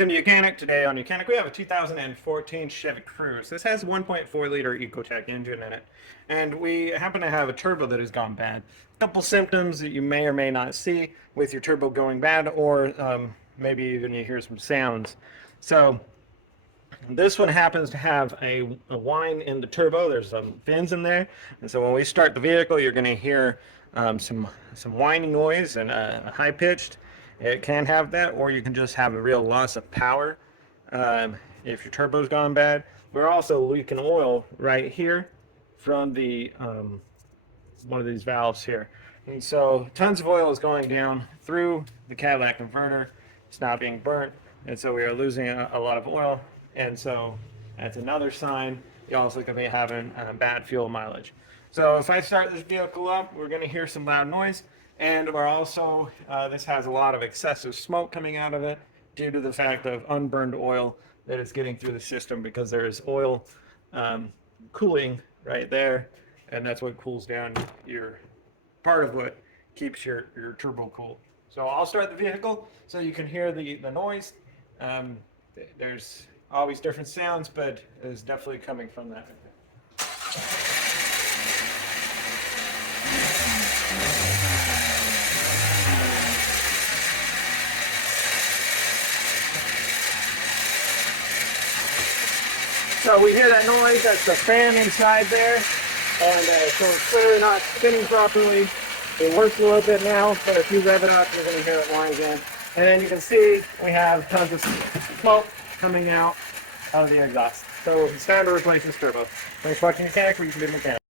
Welcome to YOUCANIC. Today on YOUCANIC we have a 2014 Chevy Cruze. This has a 1.4 liter EcoTech engine in it, and we happen to have a turbo that has gone bad. A couple symptoms that you may or may not see with your turbo going bad, or maybe even you hear some sounds. So this one happens to have a whine in the turbo. There's some fins in there, and so when we start the vehicle you're going to hear some whining noise and high pitched. It can have that, or you can just have a real loss of power if your turbo's gone bad. We're also leaking oil right here from the one of these valves here, and so tons of oil is going down through the catalytic converter. It's not being burnt, and so we are losing a lot of oil, and so that's another sign. You also could be having bad fuel mileage. So if I start this vehicle up, we're going to hear some loud noise. And we're also, this has a lot of excessive smoke coming out of it due to the fact of unburned oil that is getting through the system, because there is oil cooling right there, and that's what cools down your, part of what keeps your turbo cool. So I'll start the vehicle so you can hear the noise. There's always different sounds, but it's definitely coming from that. So we hear that noise, that's the fan inside there, and so it's clearly not spinning properly. It works a little bit now, but if you rev it up, you're going to hear it whine again. And then you can see we have tons of smoke coming out of the exhaust. So it's time to replace this turbo. Thanks for watching YOUCANIC, where you can be a mechanic.